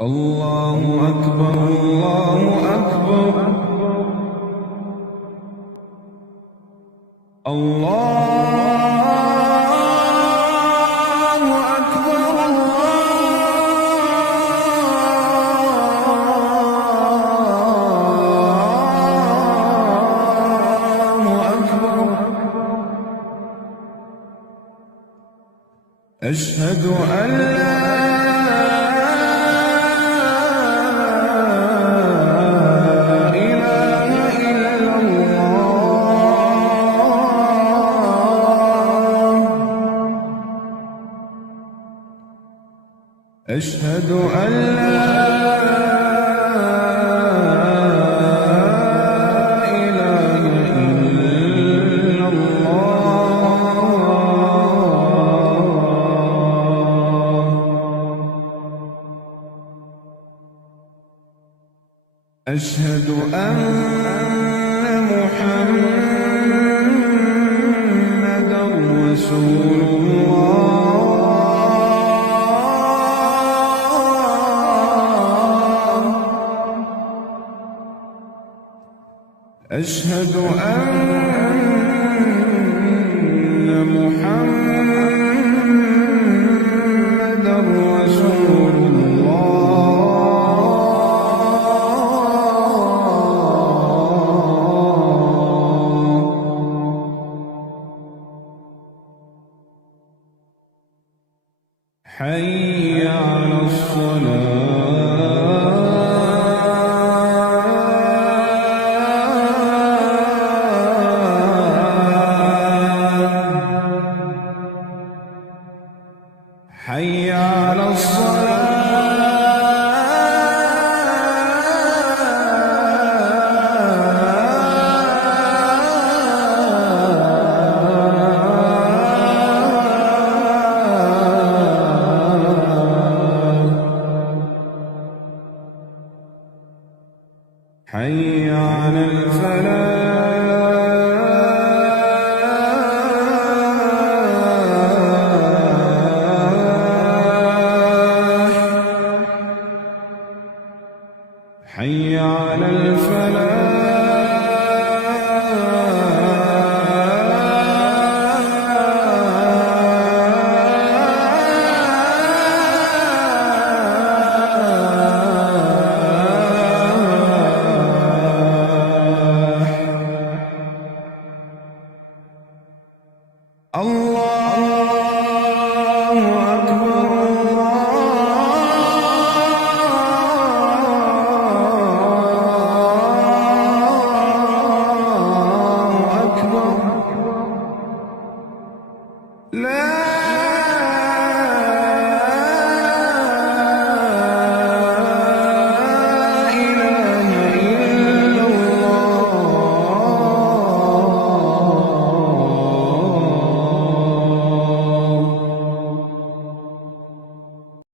الله أكبر الله أكبر الله أكبر الله أكبر. أشهد أن لا أشهد أن لا إله إلا الله. أشهد أن محمدًا رسول الله. أشهد أن محمدًا رسول الله. حي على الصلاة. حي على حي على الفلاح. حي على